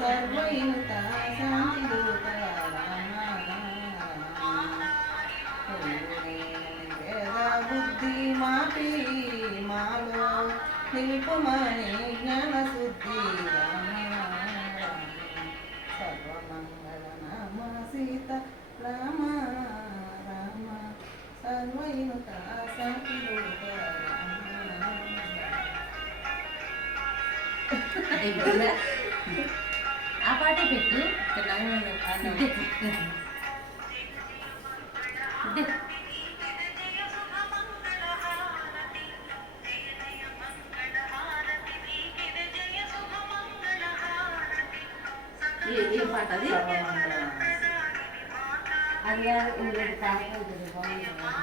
సర్వయుత శాంతిదూత వేద బుద్ధి మాపి మాలో నిల్పుమని జ్ఞాన శుద్ధి సర్వమంగళ నామ సీత రామ రామ సర్వయుత శాంతిదూత ఆ పాటే పెట్టు. ఏం పాట అది? అది కాదు, ఇంకొకటి పాట ఉంటుంది బాగుంటుంది.